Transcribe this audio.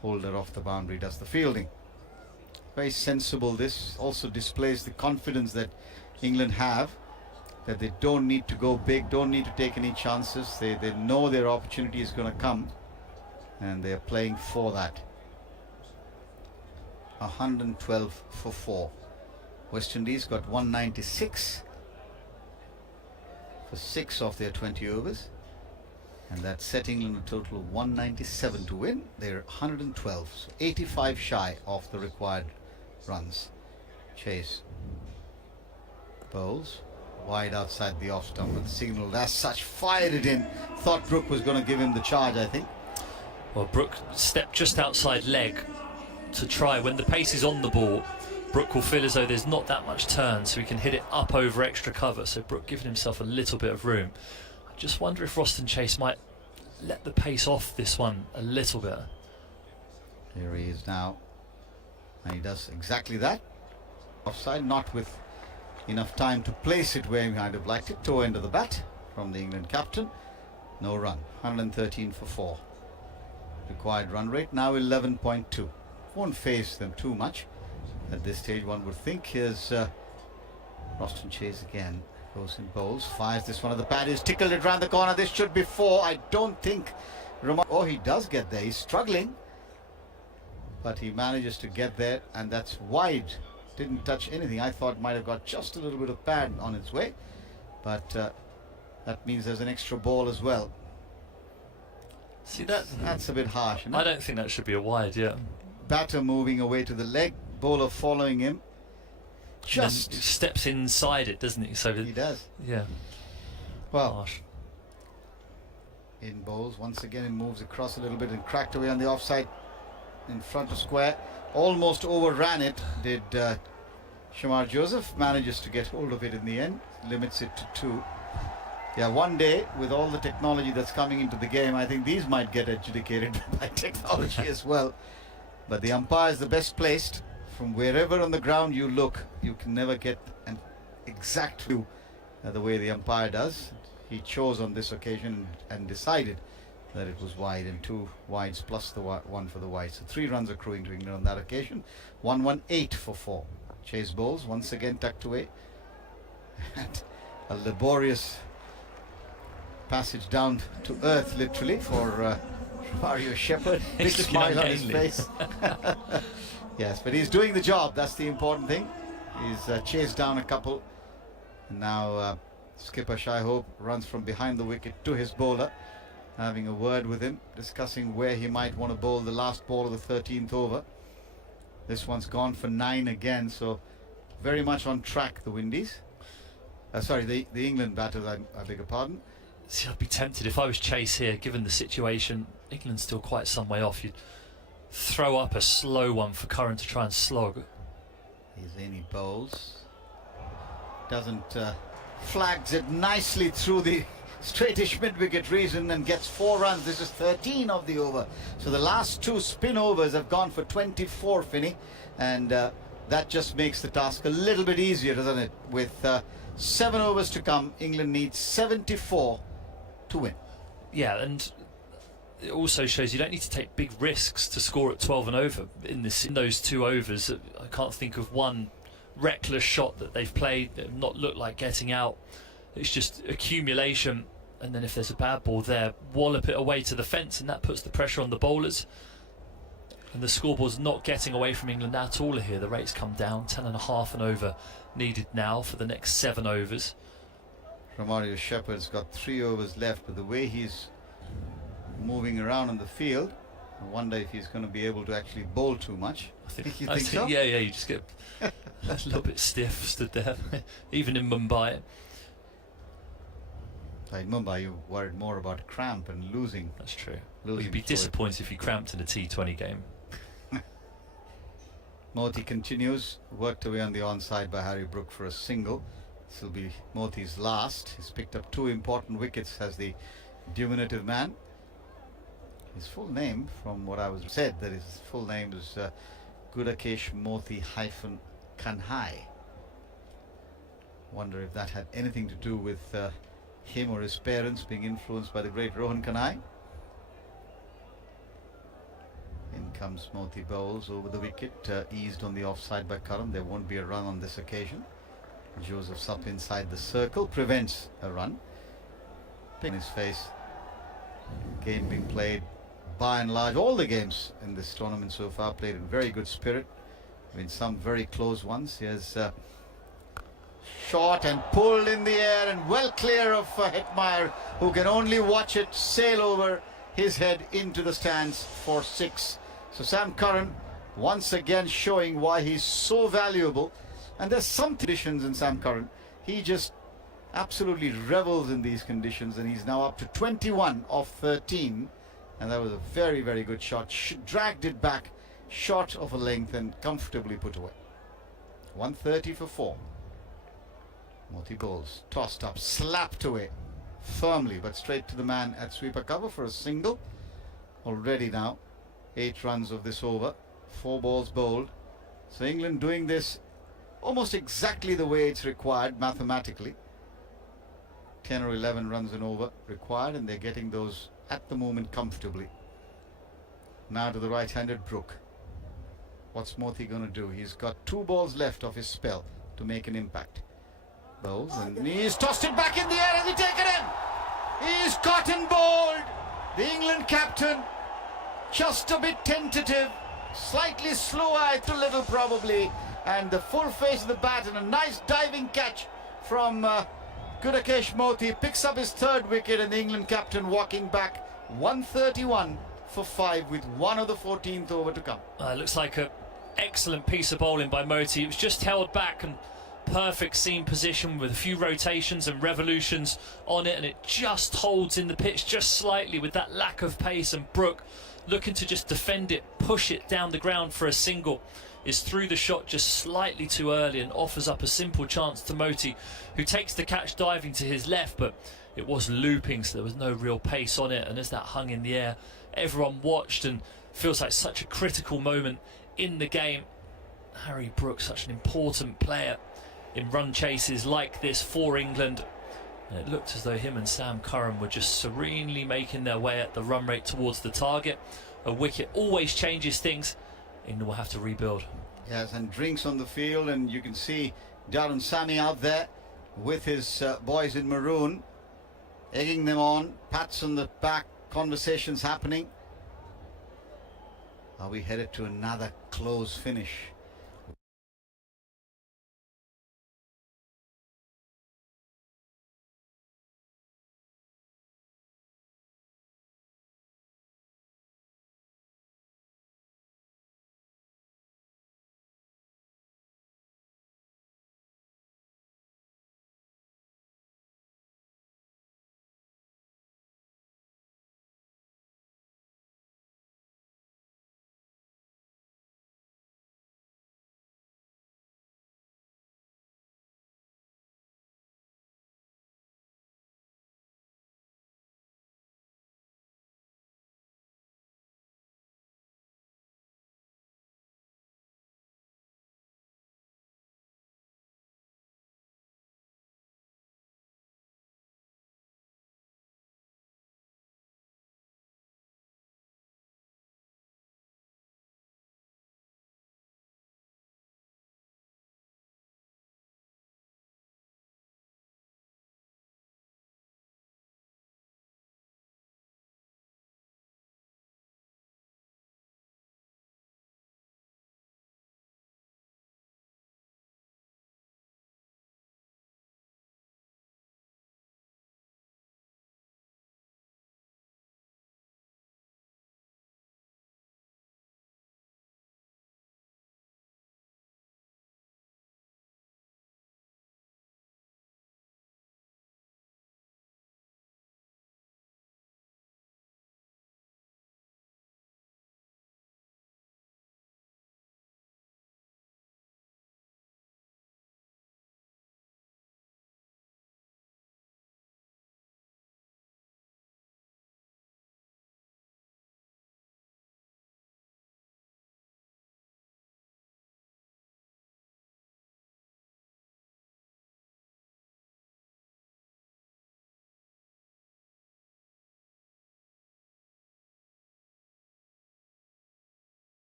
holder off the boundary does the fielding. Very sensible. This also displays the confidence that England have, that they don't need to go big, don't need to take any chances. They know their opportunity is going to come, and they're playing for that. 112 for 4. West Indies got 196 for 6 of their 20 overs, and that set England a total of 197 to win. They're 112, so 85 shy of the required runs. Chase bowls wide outside the off stump, and signalled as such, fired it in. Thought Brook was going to give him the charge, I think. Well, Brook stepped just outside leg to try. When the pace is on the ball, Brook will feel as though there's not that much turn, so he can hit it up over extra cover. So Brook giving himself a little bit of room. I just wonder if Roston Chase might let the pace off this one a little bit. Here he is now, and he does exactly that. Offside, not with enough time to place it where he might have liked it. Toe end of the bat from the England captain. No run. 113 for 4. Required run rate now 11.2. Won't phase them too much at this stage, one would think. Here's Roston Chase again. Goes in bowls, fires this one at the pad. He's tickled it round the corner. This should be 4. I don't think oh, he does get there. He's struggling, but he manages to get there, and that's wide. Didn't touch anything. I thought might have got just a little bit of pad on its way, but that means there's an extra ball as well. See, that's a bit harsh, isn't it? I don't think that should be a wide, yeah. Batter moving away to the leg, bowler following him. Just steps inside it, doesn't he? So he does. Yeah. Well, harsh. In bowls once again, it moves across a little bit and cracked away on the offside in front of square. Almost overran it. Did Shamar Joseph. Manages to get hold of it in the end. Limits it to 2. Yeah, one day with all the technology that's coming into the game, I think these might get adjudicated by technology as well. But the umpire is the best placed. From wherever on the ground you look, you can never get an exact view the way the umpire does. He chose on this occasion and decided that it was wide, and 2 wides plus the 1 for the wide. So 3 runs accruing to England on that occasion. 118 for 4. Chase bowls once again tucked away. And a laborious passage down to earth, literally, for Mario Shepherd. Big smile on his face. Yes, but he's doing the job. That's the important thing. He's chased down a couple. And now skipper Shai Hope runs from behind the wicket to his bowler, having a word with him, discussing where he might want to bowl the last ball of the 13th over. This one's gone for 9 again, so very much on track, the Windies. Sorry, the England batters, I beg your pardon. See, I'd be tempted if I was Chase here, given the situation. England's still quite some way off. You'd throw up a slow one for Curran to try and slog. He's in, he bowls. Doesn't flags it nicely through the straightish mid-wicket region and gets 4 runs. This is 13 of the over. So the last 2 spin overs have gone for 24, Finney, and that just makes the task a little bit easier, doesn't it? With 7 overs to come, England needs 74 to win. Yeah, and it also shows you don't need to take big risks to score at 12 and over in those 2 overs. I can't think of one reckless shot that they've played that have not looked like getting out. It's just accumulation, and then if there's a bad ball there, wallop it away to the fence, and that puts the pressure on the bowlers. And the scoreboard's not getting away from England at all here. The rates come down, 10.5 and over needed now for the next 7 overs. Mario Shepherd's got 3 overs left, but the way he's moving around in the field, I wonder if he's going to be able to actually bowl too much. I think so? Yeah, you just get a little bit stiff stood there, even in Mumbai. In Mumbai, you worried more about cramp and losing. That's true. You'd be disappointed if you cramped in a T20 game. Moti continues, worked away on the onside by Harry Brook for a single. This will be Moti's last. He's picked up 2 important wickets as the diminutive man. His full name, from what I was said, that his full name is Gudakesh Moti-Kanhai. Wonder if that had anything to do with him or his parents being influenced by the great Rohan Kanhai. In comes Moti bowls over the wicket, eased on the offside by Karam. There won't be a run on this occasion. Joseph's up inside the circle, prevents a run. In his face. Game being played by and large, all the games in this tournament so far played in very good spirit. I mean, some very close ones. Here's shot and pulled in the air and well clear of Hetmeyer, who can only watch it sail over his head into the stands for 6. So Sam Curran once again showing why he's so valuable. And there's some conditions in Sam Curran. He just absolutely revels in these conditions, and he's now up to 21 of 13. And that was a very, very good shot. Dragged it back short of a length and comfortably put away. 130 for 4. Moti bowls, tossed up, slapped away firmly, but straight to the man at sweeper cover for a single. Already now 8 runs of this over, 4 balls bowled. So England doing this almost exactly the way it's required mathematically. 10 or 11 runs an over required, and they're getting those at the moment comfortably. Now to the right-handed Brook. What's Moti going to do? He's got 2 balls left of his spell to make an impact. Bowls, and he's tossed it back in the air. Has he taken him? He's caught and bowled. The England captain just a bit tentative, slightly slow-eyed too little probably, and the full face of the bat and a nice diving catch from Gudakesh Moti picks up his 3rd wicket, and the England captain walking back 131 for 5 with 1 of the 14th over to come. Looks like an excellent piece of bowling by Moti. It was just held back and perfect seam position with a few rotations and revolutions on it, and it just holds in the pitch just slightly with that lack of pace. And Brook, looking to just defend it, push it down the ground for a single, is through the shot just slightly too early and offers up a simple chance to Moti, who takes the catch diving to his left, but it was looping, so there was no real pace on it. And as that hung in the air, everyone watched, and feels like such a critical moment in the game. Harry Brook, such an important player in run chases like this for England, and it looked as though him and Sam Curran were just serenely making their way at the run rate towards the target. A wicket always changes things. England will have to rebuild. Yes, and drinks on the field, and you can see Darren Sammy out there with his boys in maroon, egging them on, pats on the back, conversations happening. Are we headed to another close finish?